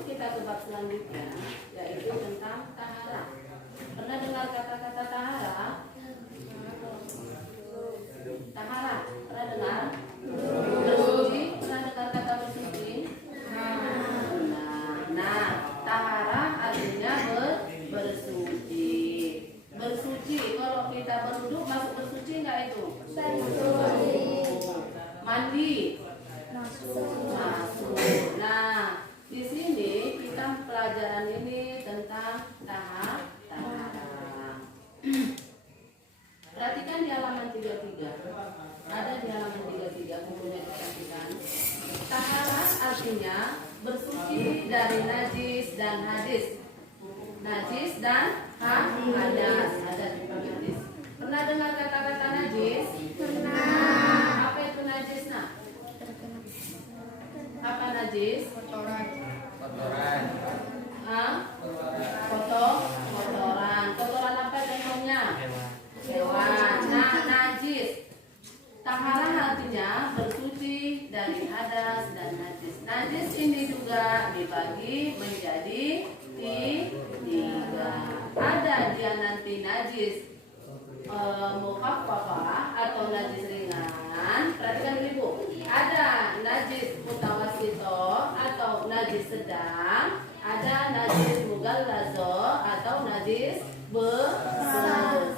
masuk kita ke bab selanjutnya, yaitu tentang tahara. Pernah dengar kata-kata tahara? Tahara, pernah dengar? Bersuci, pernah dengar kata bersuci? Nah, tahara artinya bersuci. Bersuci, kalau kita berduduk masuk bersuci nggak itu? Mandi? Masuk. Nah, di sini kita pelajaran ini tentang tahara. Perhatikan di halaman 33. Ada di halaman 33 bukunya disampaikan. Tahara artinya bersuci dari najis dan hadis. Najis dan hadas. Ada di hadis. Pernah dengar kata-kata najis? Pernah. Apa itu najis, nak? Apa najis? Kotoran. Kotoran. Kotoran apa contohnya? Hewan. Nah, najis. Tahara artinya bersuci dari hadas dan najis. Najis ini juga dibagi menjadi tiga. Ada dia nanti najis mukhaffafah atau najis ringan. Perhatikan dulu Bu. Ada najis mutawassito atau najis sedang. Ada najis mughallazo atau najis besar.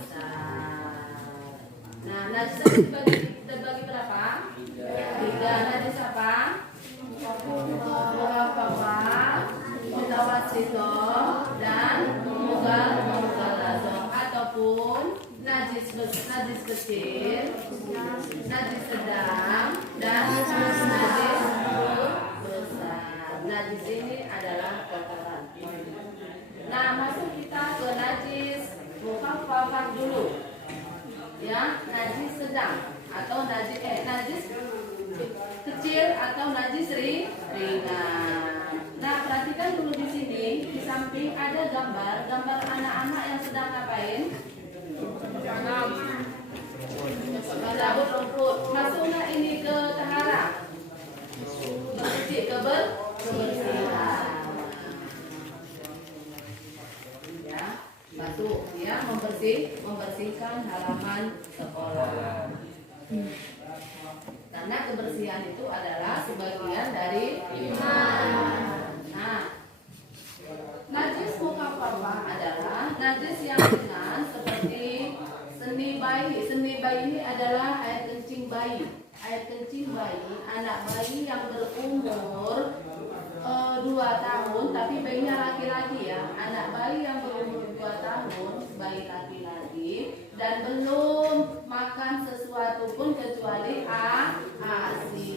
Nah, najis terbagi berapa? Tiga. Najis apa? Mukhaffafah, mutawassito, dan mughallazo. Ataupun najis kecil, najis sedang, dan najis besar. Najis ini adalah kotoran. Nah, masuk kita ke najis mukhaffafah dulu. Ya, najis sedang atau najis kecil atau najis ringan. Nah, perhatikan dulu di sini, di samping ada gambar anak-anak yang sedang ngapain? Berabut rumput. Masuklah ini ke tahara. Bersuci ke kebersihan. Ya, masuk ya, membersihkan halaman sekolah. Karena kebersihan itu adalah sebagian dari iman. Nah, najis mukhaffafah adalah najis yang ringan seperti sendi bayi. Sendi bayi ini adalah air kencing bayi. Air kencing bayi, anak bayi yang berumur 2 tahun, tapi bayinya laki-laki ya. Anak bayi yang berumur 2 tahun, bayi laki-laki, dan belum makan sesuatu pun kecuali ASI.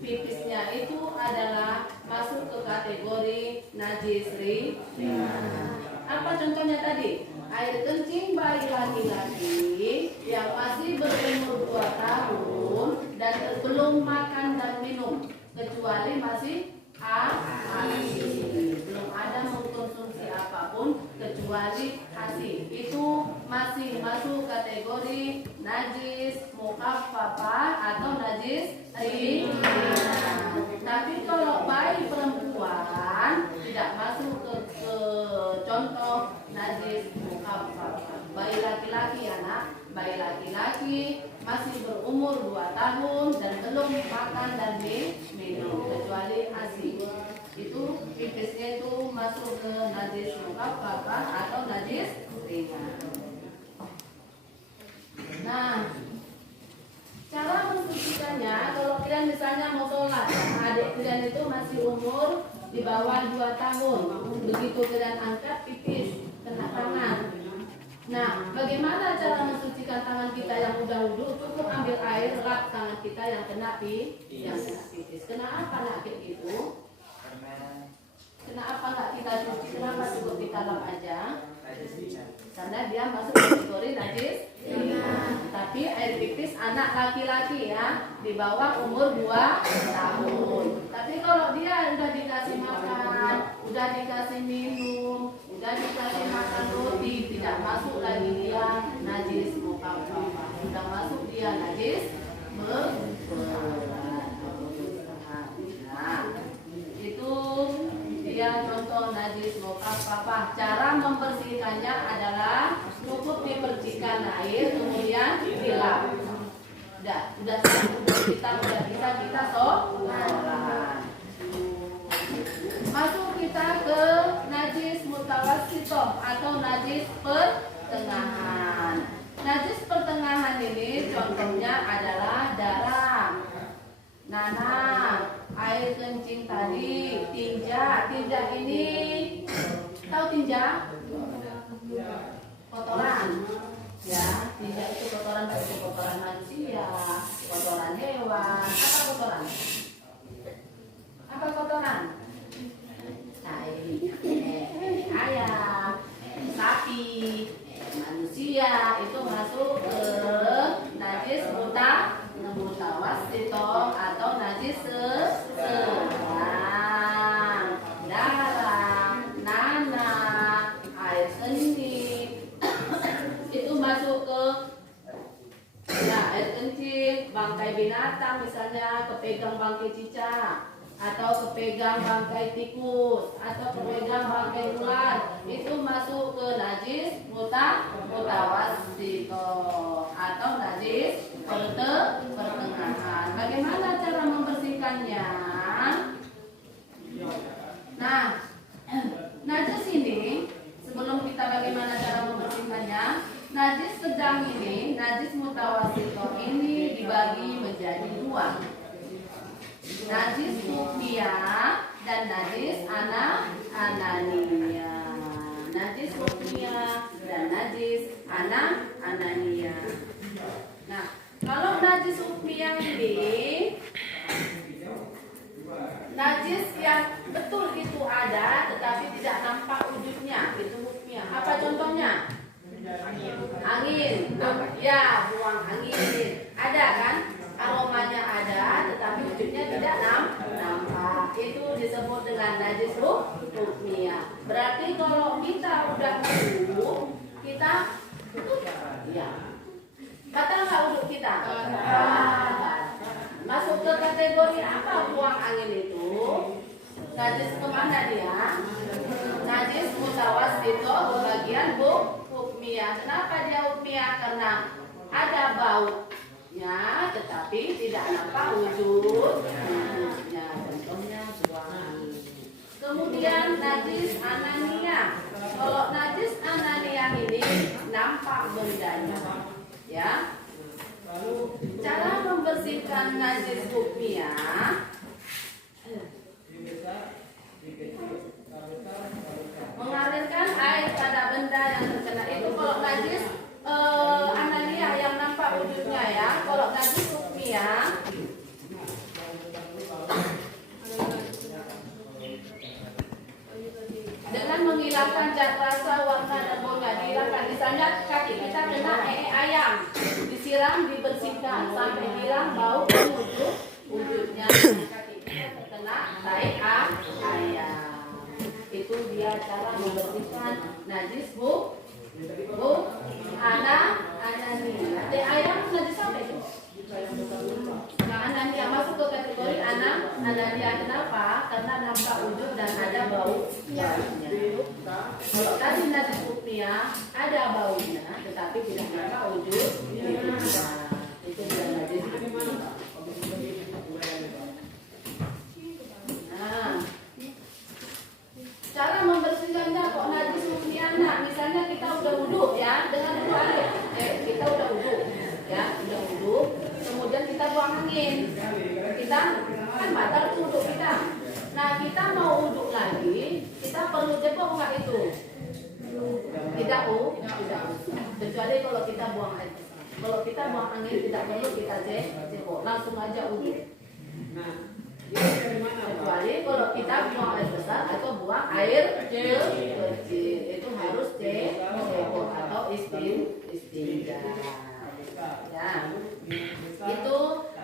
Pipisnya itu adalah masuk ke kategori najis ringan. Apa contohnya tadi? Air kencing bayi laki-laki yang masih berumur 2 tahun dan belum makan dan minum kecuali masih ASI. Belum ada mengkonsumsi apapun kecuali ASI. Itu masih masuk kategori najis mukhaffafah atau najis ringan. Tapi kalau bayi perempuan tidak masuk ke contoh najis mukhaffafah. Bayi laki-laki anak, bayi laki-laki masih berumur 2 tahun dan belum makan dan minum kecuali ASI. Itu pipisnya itu masuk ke najis mukhaffafah atau najis ringan. Nah, cara mensucikannya, kalau kalian misalnya mau sholat, adik kalian itu masih umur di bawah 2 tahun, begitu kalian angkat pipis kena tangan. Nah, bagaimana cara mensucikan tangan kita yang udah wudhu? Cukup ambil air, lap tangan kita yang kena pipis. Kenapa nak kayak gitu? Kenapa nggak kita cuci? Kenapa cukup kita lap aja? Karena dia masuk kategori najis. Tapi air pipis anak laki-laki ya, di bawah umur 2 tahun. Tapi kalau dia udah dikasih makan, udah dikasih minum, udah dikasih makan roti, tidak masuk lagi dia najis mukhaffafah. Sudah masuk dia najis berat. Nah, itu kemudian contoh najis mukhaffafah. Cara membersihkannya adalah cukup dipercikan air kemudian dilap. Udah kita sholat. Masuk kita ke najis mutawassithah atau najis pertengahan. Najis pertengahan ini contohnya adalah darah, nanah, air kencing tadi, tinja. Tinja ini tahu tinja? Kotoran. Ya, tinja itu kotoran, itu kotoran manusia, kotoran hewan. Apa kotoran? Apa kotoran? Ayam, sapi, manusia itu masuk ke najis mutawassithah atau najis sedang. Darah, nanah, air kencing itu masuk ke air kencing, bangkai binatang misalnya kepegang bangkai cicak atau kepegang bangkai tikus atau kepegang bangkai ular, itu masuk ke najis mutawassithah atau najis pertengahan. Bagaimana cara membersihkannya? Nah, najis ini sebelum kita bagaimana cara membersihkannya, najis sedang ini, najis mutawassithah ini dibagi menjadi dua. Najis hukmiyah dan najis ananiyah. Najis hukmiyah dan najis ananiyah. Nah, kalau najis hukmiyah ini najis yang betul itu ada tetapi tidak nampak wujudnya, itu hukmiyah. Apa contohnya? Angin. Ya, buang angin. Ada kan? Aromanya ada tetapi wujudnya tidak nampak. Itu disebut dengan najis hukmiyah. Berarti kalau kita udah wudu, kita ya batal nggak wudu kita? Masuk ke kategori apa buang angin itu? Najis kemana dia? Najis mutawassithah bagian hukmiyah. Kenapa dia hukmiyah? Karena ada baunya tetapi tidak nampak wujudnya. Contohnya buang angin. Kemudian najis ananiyah. Kalau najis ananiyah ini nampak bendanya, ya. Cara membersihkan najis hukmiyah, mengalirkan air pada benda yang terkena. Itu kalau najis ananiyah yang nampak wujudnya, ya. Kalau najis hukmiyah dengan menghilangkan zat rasa, warna dan baunya, dihilangkan. Misalnya kaki kita kena ayam, disiram, dibersihkan sampai hilang bau dan wujudnya. Kaki kita terkena tai ayam. Itu dia cara membersihkan najis ananiyah. Tai ayam najis apa itu? Nah, ananiyah masuk ke kategori ananiyah. Kenapa? Karena nampak wujud dan ada bau. Kalau tadi najis hukmiyah ada baunya tetapi tidak nampak wujud. Itu dia najis hukmiyah. Nah, cara membersihkannya kok najis hukmiyah. Nah, misalnya kita udah wudu, ya, dengan wudu air. Kita udah wudu, ya, udah wudu. Kemudian kita buang angin. Kita kan batal tuh wudu kita. Nah, kita mau wudu lagi, kita perlu jebok nggak itu? Tidak, tidak. Kecuali kalau kita buang air. Kalau kita buang angin tidak perlu kita jebok, langsung aja wudu. Kecuali kalau kita buang air besar atau buang air kecil, itu harus jebok atau istinja. Ya, itu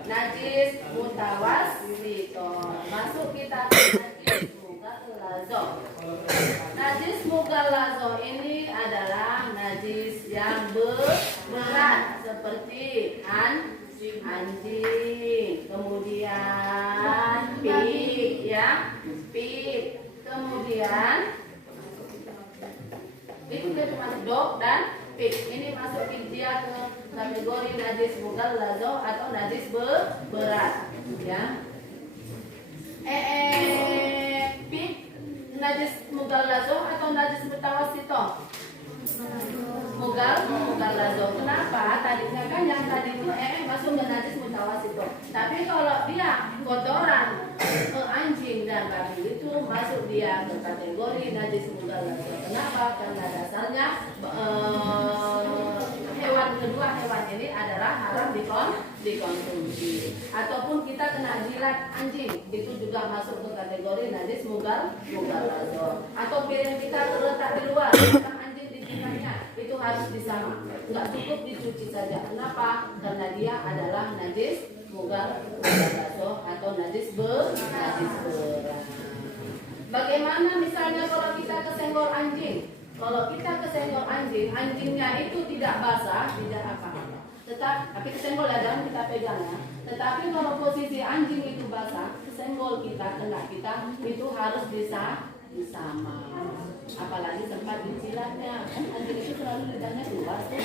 najis mutawassithah. Masuk kita ke najis mughalladhah. Najis mughalladhah ini adalah najis yang berat seperti anjing, kemudian pik, ya, pik, kemudian kemudian itu dia termasuk dog dan pig. Ini masukin dia ke kategori najis mughallazo atau najis berat, ya. Pig najis mughallazo atau najis mutawassito? Mughallazo. Kenapa? Tadinya kan yang tadi itu masuk ke najis mutawassito. Tapi kalau dia kotoran anjing dan babi itu masuk dia ke kategori najis mughallazo. Kenapa? Karena dasarnya hewan ini adalah haram dikonsumsi. Ataupun kita kena jilat anjing, itu juga masuk ke kategori najis mughallazo. Atau piring kita terletak di luar, anjing dijilatnya, itu harus disama. Nggak cukup dicuci saja. Kenapa? Karena dia adalah najis mughallazo atau najis berat. Bagaimana misalnya kalau kita kesenggol anjing? Kalau kita kesenggol anjing, anjingnya itu tidak basah, tidak apa-apa. Tapi kesenggol ya, jangan kita pegang ya. Tetapi kalau posisi anjing itu basah, kesenggol kita, kena kita, itu harus disama. Apalagi tempat dijilatnya, kan anjing itu selalu lidahnya keluar tuh.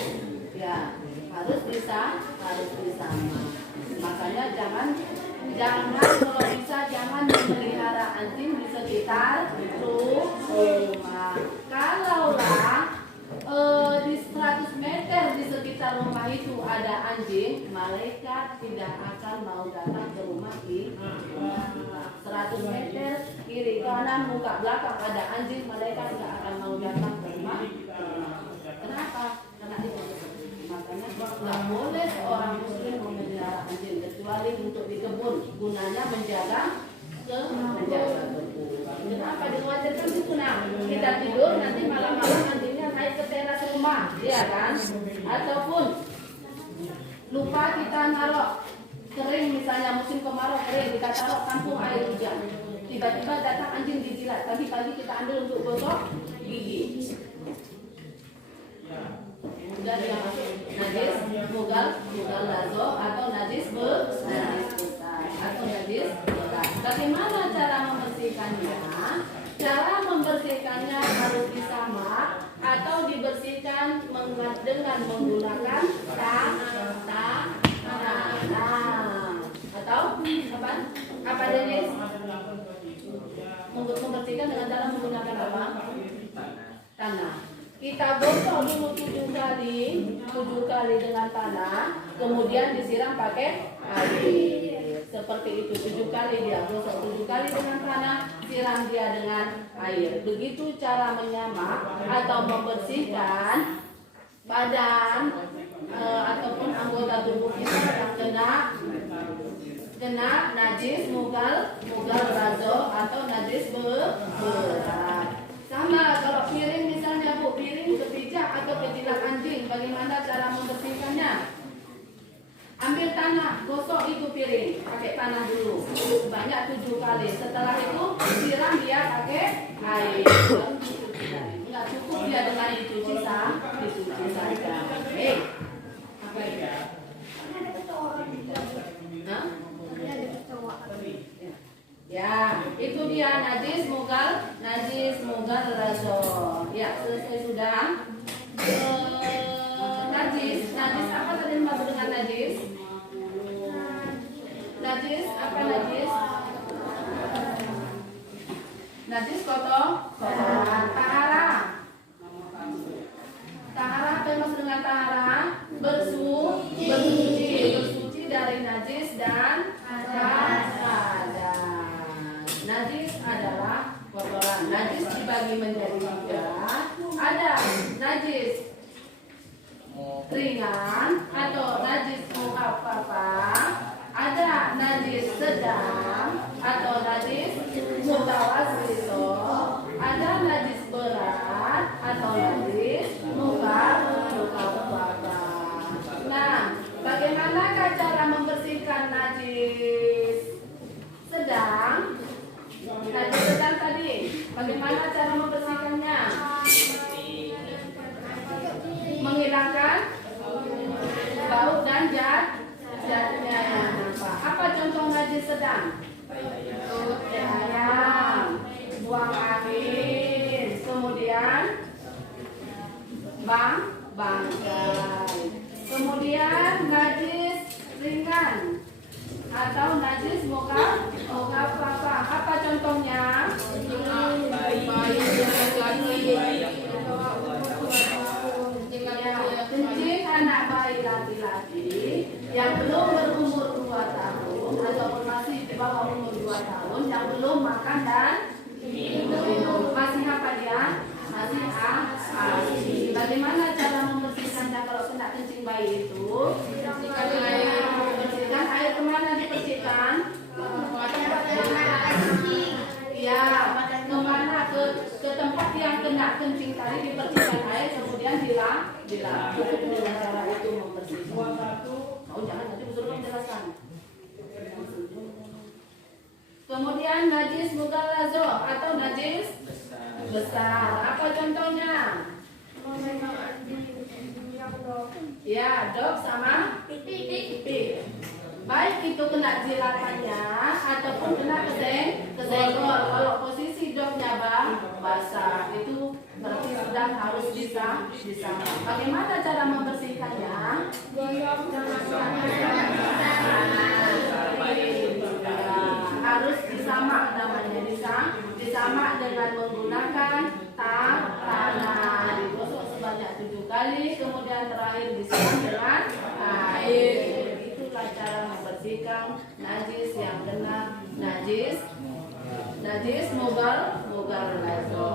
Ya, harus disama. Makanya jangan kalau bisa jangan memelihara anjing di sekitar rumah. Kalaulah di 100 meter di sekitar rumah itu ada anjing, malaikat tidak akan mau datang ke rumah kita. 100 meter kiri kanan muka belakang ada anjing, malaikat tidak akan mau datang ke rumah. Kenapa? Karena itu. Makanya nggak boleh seorang muslim memelihara anjing kecuali untuk di kebun, gunanya menjaga kebun. Kenapa dikhawatirkan itu? Nah, kita tidur nanti malam-malam anjingnya naik ke teras rumah, ya kan? Ataupun lupa kita naruh kering, misalnya musim kemarau kering, kita taruh kampung air hujan, tiba-tiba datang anjing dijilat, pagi-pagi kita ambil untuk gosok gigi. Sudah dia masuk najis mughallazo atau najis besar atau najis berat. Bagaimana cara membersihkannya? Cara membersihkannya harus disamak atau dibersihkan dengan menggunakan tangan. Atau apa jenis? Membersihkan dengan cara menggunakan apa? Tanah. Kita gosok dulu 7 kali dengan tanah, kemudian disiram pakai air. Seperti itu, 7 kali dia gosok, 7 kali dengan tanah, siram dia dengan air. Begitu cara menyamak atau membersihkan badan ataupun anggota tubuh kita yang kena najis mughallazo atau najis berat. Sama kalau piring misalnya Bu, piring kepijak atau kejilat anjing, bagaimana cara membersihkannya? Ambil tanah, gosok itu piring, pakai tanah dulu sebanyak 7 kali. Setelah itu siram dia pakai air. Enggak cukup dia dengan dicuci saja. Apa itu? Ya, itu dia najis mughallazo. Ya, selesai sudah. Najis apa tadi maksud dengan najis? Najis apa najis? Najis kotoran. Tahara apa yang maksud dengan tahara? Bersuci dari najis dan najis adalah kotoran. Najis dibagi menjadi 3. Ada najis ringan atau najis mukhaffafah, ada najis sedang atau najis mutawassito, ada najis berat atau najis mukhaffafah. Nah, bagaimanakah cara membersihkan najis sedang? Najis sedang tadi, bagaimana cara membersihkannya? Menghilangkan bau dan zatnya. Apa contoh najis sedang? Ayam, buang air, kemudian bangkai. Kemudian najis ringan atau najis muka apa contohnya? Kencing anak bayi laki-laki yang belum berumur 2 tahun ataupun masih di bawah umur 2 tahun yang belum makan dan minum. Masih apa dia? Masih ASI. Bagaimana cara membersihkannya kalau kena kencing bayi itu? Bersihkan air kemana dibersihkan? Ya, kemana ke tempat yang kena kencing tadi dibersihkan air kemudian dilang. Dengan cara itu membersihkan. Jangan nanti usul menjelaskan. Kemudian najis mughallazo atau najis besar. Apa contohnya? Ya, dok sama pipi. Baik itu kena jilatannya ataupun kena kesenggol. Kalau posisi doknya basah itu berarti sudah harus bisa. Bagaimana cara membersihkannya? Harus disamak namanya, disamak dengan menggunakan tangan. Digosok sebanyak 7 kali, kemudian terakhir disiram dengan air. Itulah cara membersihkan najis yang kena najis mughallazo.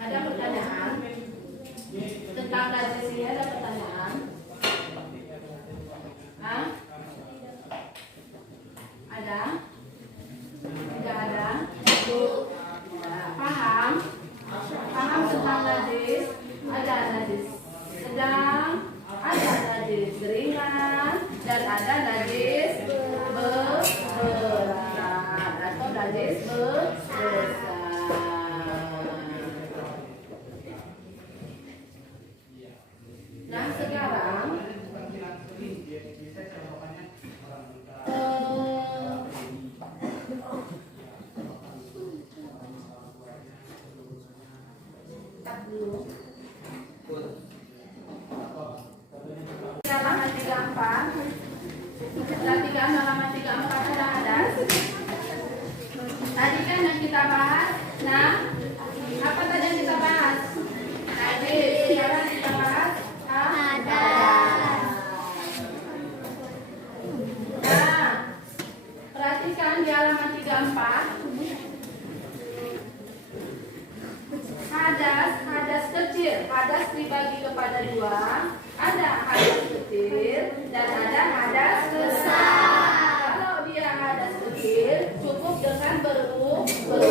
Ada pertanyaan tentang najis ini? Ada pertanyaan? Hah? Ada? Tidak ada? Paham? Paham tentang najis? Ada najis sedang, ada najis ringan, dan ada najis berat atau najis besar. Nah sekarang halaman 34. Perhatikan halaman 34 ada hadas. Tadi kan yang kita bahas. Nah, apa tadi yang kita bahas? Najis. Sekarang kita bahas hadas. Nah, perhatikan di halaman 34. Hadas kecil. Hadas dibagi kepada 2. Ada hadas kecil dan ada hadas besar. Kalau dia hadas kecil cukup dengan berwudu.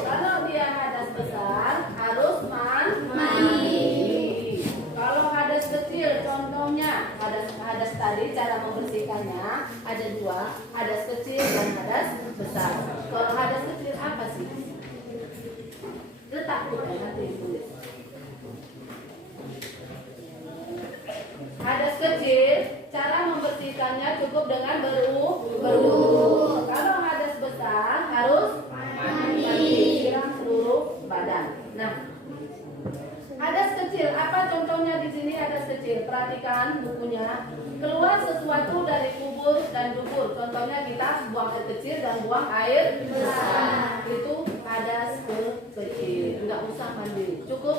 Kalau dia hadas besar harus mandi. Kalau hadas kecil contohnya hadas tadi cara membersihkannya ada 2, hadas kecil dan hadas besar. Kalau hadas kecil apa sih? Letak kita nanti tulis. Hadas kecil, cara membersihkannya cukup dengan berwudu. Kalau hadas besar harus mandi, siram seluruh badan. Nah, hadas kecil, apa contohnya di sini hadas kecil? Perhatikan bukunya. Keluar sesuatu dari kubur dan dubur. Contohnya kita buang air kecil dan buang air besar. Itu hadas kecil. Enggak usah mandi. Cukup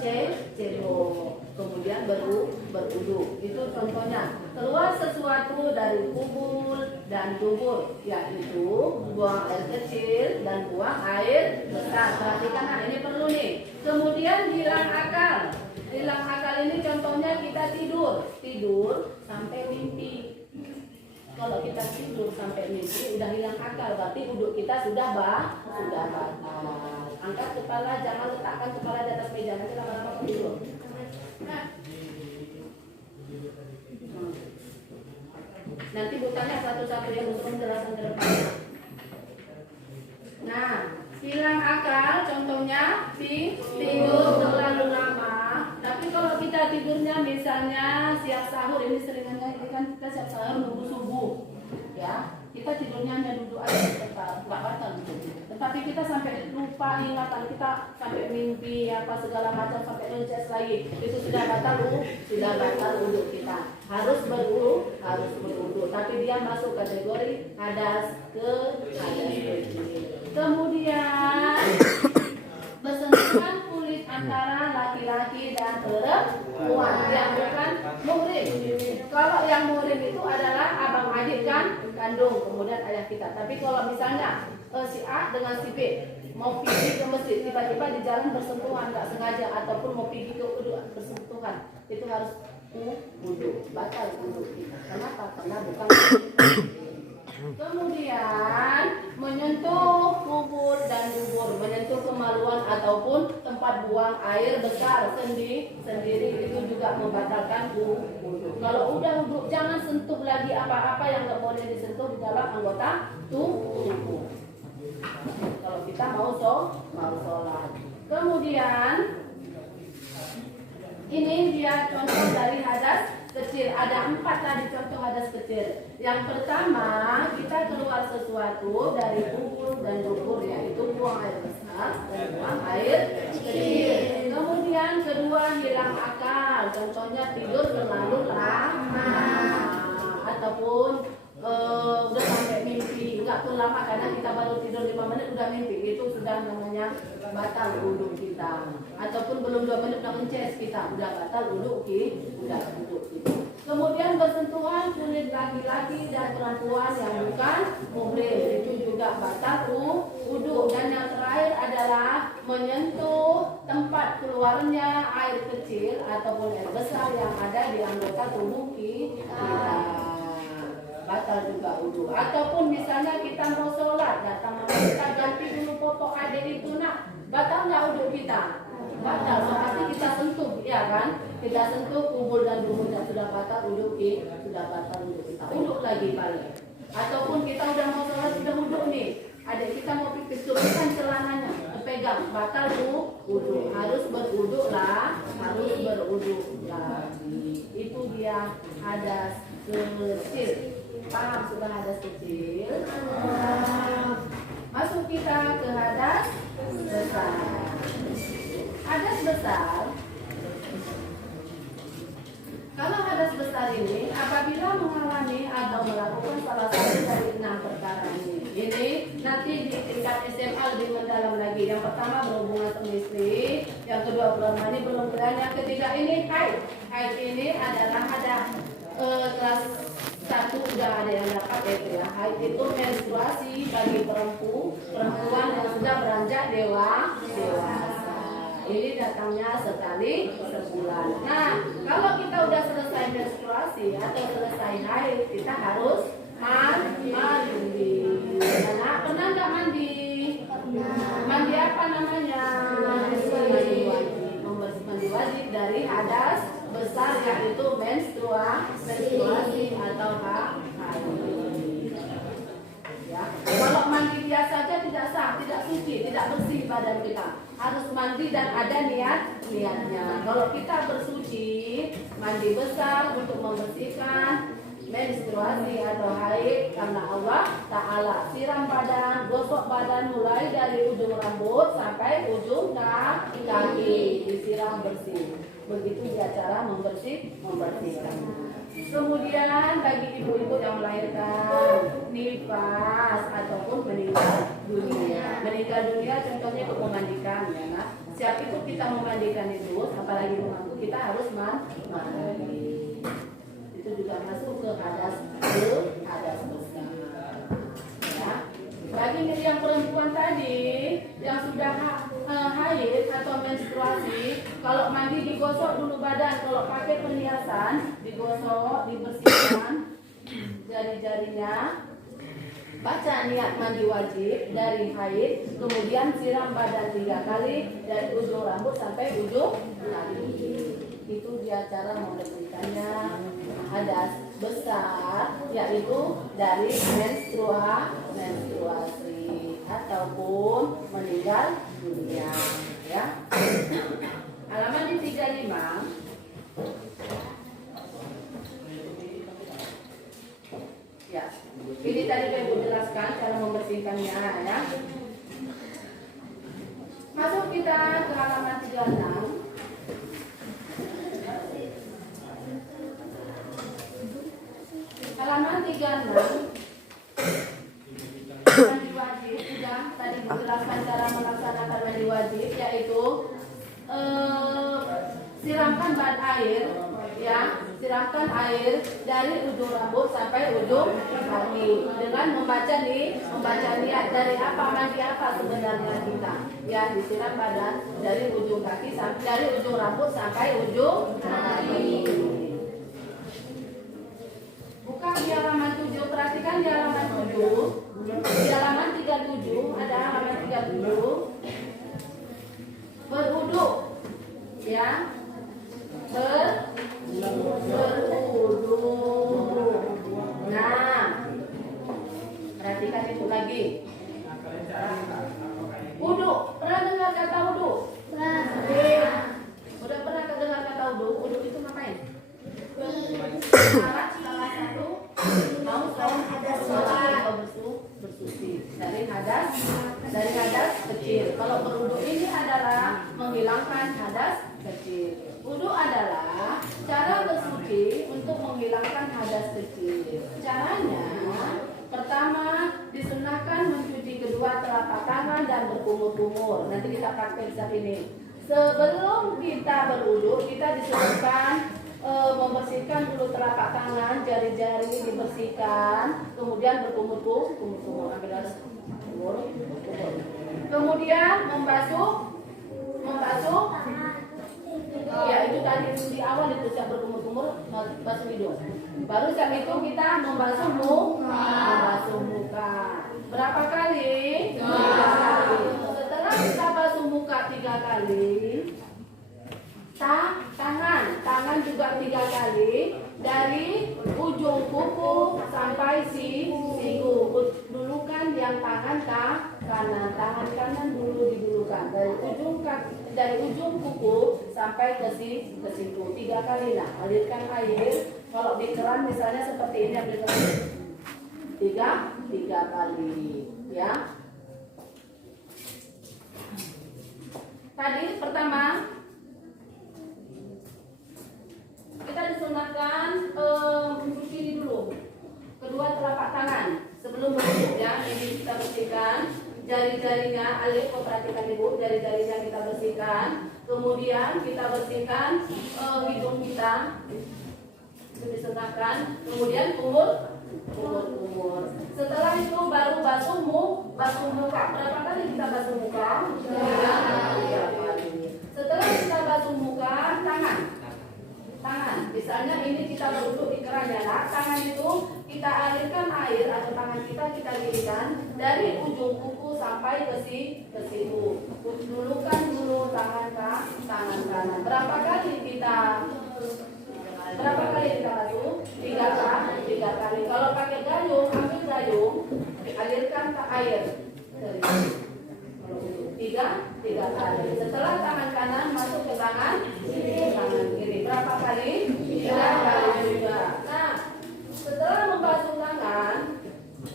cebok. Kemudian berudu. Itu contohnya. Keluar sesuatu dari kubur dan dubur, yaitu buang air kecil dan buang air besar. Perhatikan, nah ini perlu nih. Kemudian hilang akal. Hilang akal ini contohnya kita tidur sampai mimpi. Kalau kita tidur sampai mimpi udah hilang akal, berarti wudhu kita sudah batal. Angkat kepala, jangan letakkan kepala di atas meja, nanti lama-lama tidur. Nanti bukanya satu-satu yang untuk menjelaskan ke depan. Nah, hilang akal contohnya tidur terlalu lama. Tapi kalau kita tidurnya misalnya siap sahur, ini seringannya ini kan kita siap sahur nunggu subuh, ya kita tidurnya hanya duduk aja sebentar, nggak batal gitu. tapi kita sampai lupa ingatan kita, sampai mimpi apa segala macam, sampai loncat lagi, itu sudah batal wudhu kita. Harus berwudhu, tapi dia masuk kategori hadas kecil. Kemudian bersentuhan kulit antara laki-laki dan perempuan yang bukan muhrim. Kalau yang muhrim itu adalah abang adik kan kandung, kemudian ayah kita. Tapi kalau misalnya si A dengan si B mau pergi ke masjid, tiba-tiba di jalan bersentuhan nggak sengaja, ataupun mau pergi ke wudhu bersentuhan, itu harus wudhu, batal wudhu kita. Kenapa? Karena bukan. Kemudian menyentuh kubur dan dubur, menyentuh kemaluan ataupun tempat buang air besar sendiri itu juga membatalkan wudhu. Kalau udah wudhu, jangan sentuh lagi apa-apa yang nggak boleh disentuh di dalam anggota tubuh. Kalau kita mau sholat. Kemudian ini dia contoh dari hadas kecil. Ada 4 tadi contoh hadas kecil. Yang pertama, kita keluar sesuatu dari kubur dan dubur, yaitu buang air besar dan buang air kecil. Kemudian kedua, hilang akal. Contohnya tidur terlalu lama, ataupun udah sampai mimpi, nggak pun lama, karena kita baru tidur 5 menit udah mimpi, itu sudah namanya batal wudhu kita. Ataupun belum 2 menit udah ngeces kita, udah batal wudhu kita. Kemudian bersentuhan kulit laki-laki dan perempuan yang bukan muhrim, itu juga batal wudhu. Dan yang terakhir adalah menyentuh tempat keluarnya air kecil ataupun air besar yang ada di anggota tubuh kita, batal juga wudhu. Ataupun misalnya kita mau sholat, datang kita ganti dulu foto adik itu, batal nggak wudhu kita? Batal. So, pasti kita sentuh, ya kan? Kita sentuh kubur dan dubur, dan sudah batal wudhu kita, wudhu lagi balik. Ataupun kita udah mau sholat, sudah wudhu nih, adik kita mau pipis, turunkan celananya, pegang, batal wudhu. Harus berwudhu lagi. Itu dia hadas kecil. Paham sudah hadas kecil? Masuk kita ke hadas besar. Hadas besar, kalau hadas besar ini apabila mengalami atau melakukan salah satu dari 6 perkara ini nanti di tingkat SMA lebih mendalam lagi. Yang pertama berhubungan suami istri, yang kedua bulan mani belum bulan, yang ketiga ini haid. Haid ini adalah ada kelas 1 udah ada yang dapat itu ya. Haid itu menstruasi bagi perempuan yang sudah beranjak dewasa. Ini datangnya sekali sebulan. Nah, kalau kita udah selesai menstruasi atau selesai haid, kita harus mandi. Nah, pernah nggak mandi? Mandi apa namanya? Mandi wajib dari hadas besar, yaitu menstruasi atau haid. Ya. Kalau mandi biasa saja tidak sah, tidak suci, tidak bersih badan kita. Harus mandi dan ada niatnya. Kalau kita bersuci, mandi besar untuk membersihkan menstruasi atau haid karena Allah Ta'ala. Siram badan, gosok badan mulai dari ujung rambut sampai ujung kaki, disiram bersih. Begitu dia cara membersihkan. Kemudian bagi ibu-ibu yang melahirkan, nifas ataupun meninggal dunia contohnya untuk memandikan, ya nak. Siap itu kita memandikan itu, apalagi mengaku, kita harus mandi. Itu juga masuk ke hadas besar. Ya. Bagi yang perempuan tadi yang sudah haid atau menstruasi, kalau mandi digosok dulu badan, kalau pakai perhiasan digosok, dibersihkan jari-jarinya, baca niat mandi wajib dari haid, kemudian siram badan 3 kali dari ujung rambut sampai ujung kaki. Itu dia cara membersihkannya hadas besar, yaitu dari menstruasi ataupun meninggal dunia, ya. Halaman di 35. Ya, ini tadi saya jelaskan cara membersihkannya, ya. kita ke halaman 36. Halaman 36. Mandi wajib sudah tadi dijelaskan cara melaksanakan mandi wajib, yaitu siramkan air, ya, siramkan air dari ujung rambut sampai ujung kaki dengan membaca niat dari apa mandi apa sebenarnya kita, ya, disiram badan dari ujung kaki sampai dari ujung rambut sampai ujung kaki. Buka di halaman 7, perhatikan di halaman 7. Di halaman 37 ada halaman 37. Berwudu, ya. Berwudu. Nah, perhatikan itu lagi. Wudu, pernah dengar kata wudu? Udah pernah dengar kata wudu? Wudu itu ngapain? Salah satu mau bersuci dari hadas kecil. Kalau berwudu ini adalah menghilangkan hadas kecil. Wudu adalah cara bersuci untuk menghilangkan hadas kecil. Caranya, pertama disunahkan mencuci kedua telapak tangan dan berkumur-kumur. Nanti kita praktek saat ini. Sebelum kita berwudu, kita disunahkan membersihkan dulu telapak tangan, jari-jari dibersihkan, kemudian berkumur-kumur, ambil alas kumur. Kemudian membasuh, ya itu tadi di awal itu siap berkumur-kumur, basuh hidung. Baru saat itu kita membasuh muka. Berapa kali? 3 kali. Setelah kita basuh muka 3 kali, tangan juga 3 kali dari ujung kuku sampai siku. Dulukan yang tangan tangan kanan dulu didulukan dari ujung kuku sampai ke siku 3 kali. Nah, alirkan air. Kalau di keran misalnya seperti ini, ambil keran 3 kali, ya. Tadi pertama kita disunahkan mencuci dulu kedua telapak tangan sebelum berwudu, ya. Ini kita bersihkan jari-jarinya, alif, perhatikan ibu, jari-jarinya kita bersihkan. Kemudian kita bersihkan hidung kita, itu disunahkan. Kemudian kumur. Setelah itu baru basuh muka. Berapa kali kita basuh muka? 3 kali. Setelah kita basuh muka, tangan. Misalnya ini kita berwudu di keran, ya, nah, tangan itu kita alirkan air atau tangan kita gilikan dari ujung kuku sampai ke siku. Dulukan dulu tangan kanan. Berapa kali kita basuh? 3 kali. Kalau pakai gayung, ambil gayung, alirkan ke air dari tiga kali. Setelah tangan kanan masuk ke tangan kiri. Berapa kali? 3 kali juga. Nah, setelah membasuh tangan,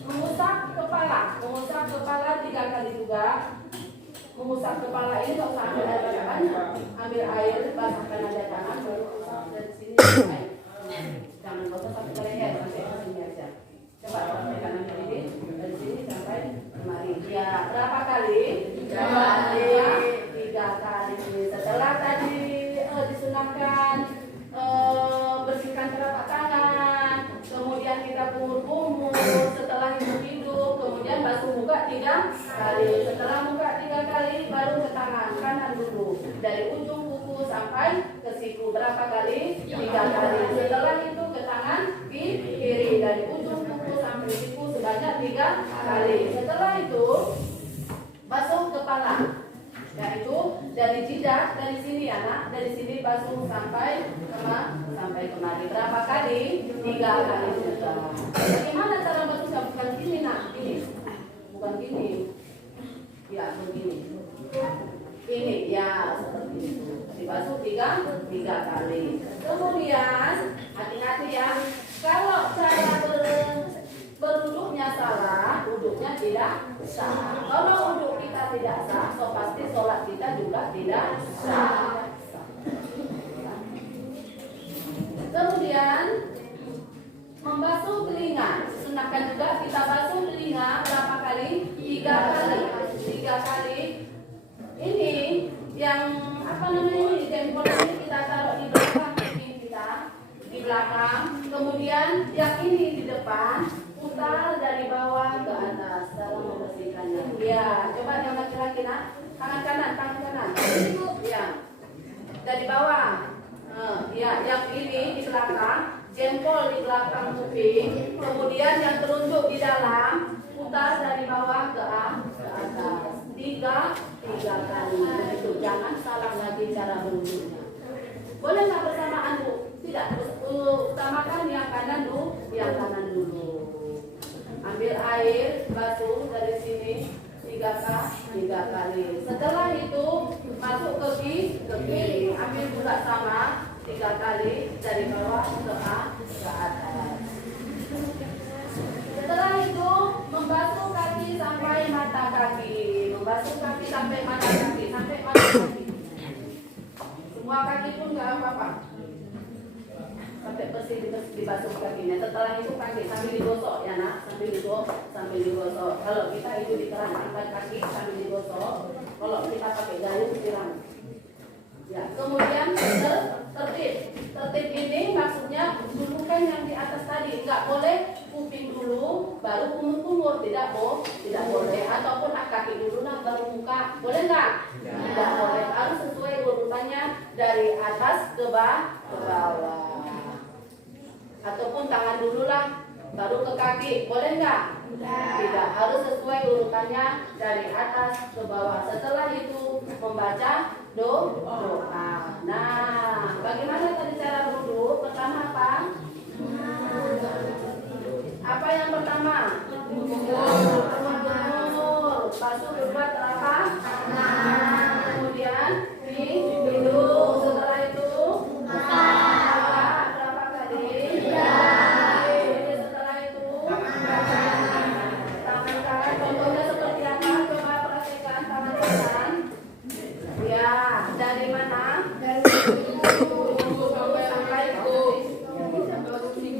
mengusap kepala 3 kali juga. Mengusap kepala ini nggak usah ambil air banyak. Ambil air, basahkan aja tangan, baru usap dari sini sampai. Jangan usah sampai ke leher, sampai ke sini aja. Coba sampai kanan kiri, dari sini sampai kemari. Ya, berapa kali? 3 kali. Setelah tadi disunahkan bersihkan telapak tangan, kemudian kita kumur-kumur, setelah hidup, kemudian basuh muka 3 kali. Setelah muka 3 kali, baru ke tangan kanan dulu, dari ujung kuku sampai ke siku. Berapa kali? 3 kali. Setelah itu ke tangan kiri, dari ujung kuku sampai siku sebanyak 3 kali. Setelah itu basuh kepala, yaitu dari jidat, dari sini, ya, nak, dari sini basuh sampai kemari. Berapa kali? 3 kali juga. Bagaimana cara basuhnya? Bukan gini, nak, ini bukan gini, ya, begini, ini, ya, seperti itu. Dibasuh 3 kali. Kemudian hati-hati, ya, kalau cara berwuduknya salah, wuduknya tidak sah. Kalau wuduk kita tidak sah, so pasti so sholat kita juga tidak sah. Kemudian membasuh telinga. Sunahkan juga kita basuh telinga berapa kali? 3 kali. 3 kali. Ini yang apa namanya ini jempol ini kita taruh di belakang kaki kita, di belakang. Kemudian yang ini di depan, putar dari bawah ke atas dalam membersihkannya. Ya, coba yang laki-laki nak, tangan kanan. Ya, dari bawah. Ya, yang ini di belakang, jempol di belakang kuping, kemudian yang terunjuk di dalam, putar dari bawah ke atas. 3 kali. Itu jangan salah lagi cara berwudhunya. Boleh nggak bersamaan Bu? Tidak, utamakan yang kanan dulu. Ambil air, basuh dari sini 3 kali. Setelah itu masuk ke kiri, ambil juga sama 3 kali dari bawah ke atas. Setelah itu membasuh kaki sampai mata kaki. Semua kaki pun nggak apa-apa. Sampai bersih dibasuh kakinya. Setelah itu kaki sambil digosok ya nak, sambil digosok. Kalau kita itu di keran angkat kaki sambil digosok. Kalau kita pakai gayung siram. Ya, kemudian tertib ini maksudnya dudukan yang di atas tadi, nggak boleh kuping dulu baru kumur-kumur, tidak boleh, ataupun kaki dulu nah baru muka, boleh nggak? Tidak boleh, harus sesuai urutannya dari atas ke bawah, ataupun tangan dulu lah baru ke kaki, boleh nggak? Tidak, harus sesuai urutannya dari atas ke bawah. Setelah itu membaca doa. Nah, bagaimana tadi cara wudhu? Pertama apa? Apa yang pertama? Basuh kedua telapak tangan. Kemudian hidung. Setelah itu berapa kali? 3. Setelah itu tangan kanan. Contohnya seperti apa? Coba perhatikan tangan kanan. Ya, dari mana? Dari sampai itu.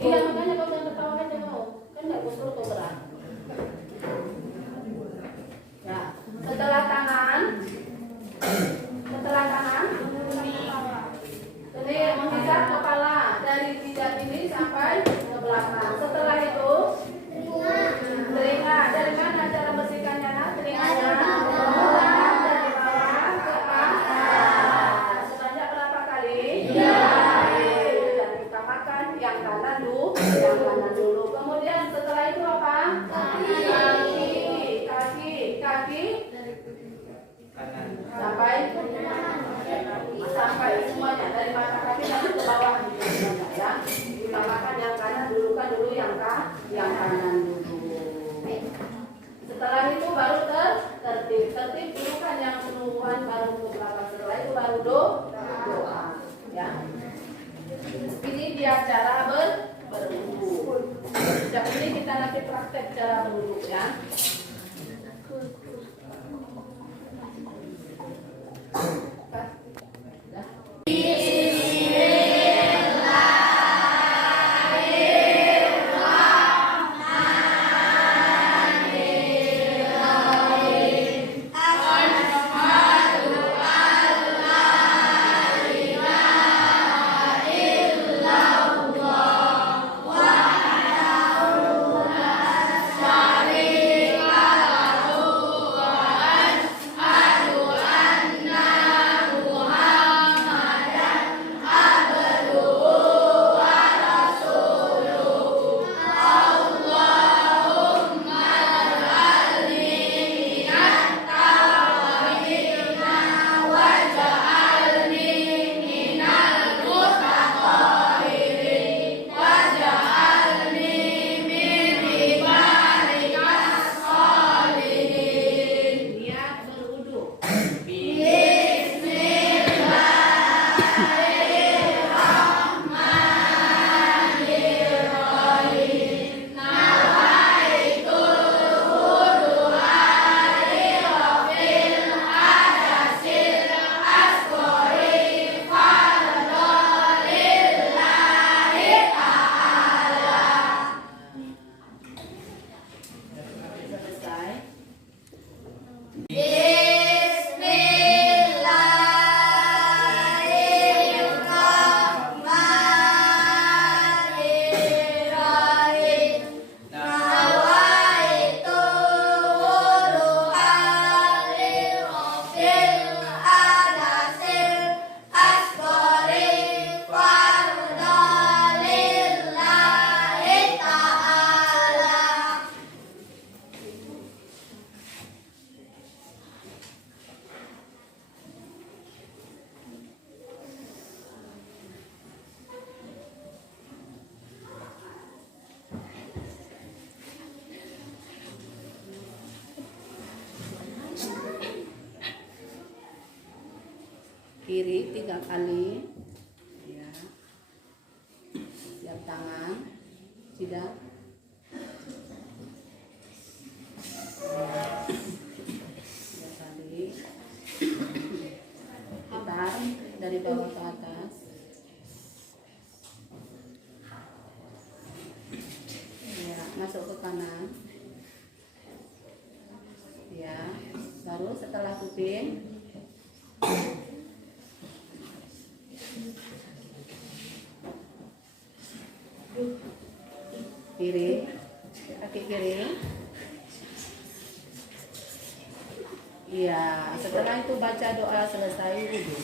Iya, makanya kau jangan ketawa aja kau. Kan nggak kusur tuh berat. Ya, setelah tangan kiri 3 kali. Ya. Siap tangan. Tidak. Ya. 3 kali. Putar dari bawah ke atas. Ya, masuk ke kanan. Ya, baru setelah kuping kiri, kaki kiri. Iya, setelah itu baca doa selesai wudhu.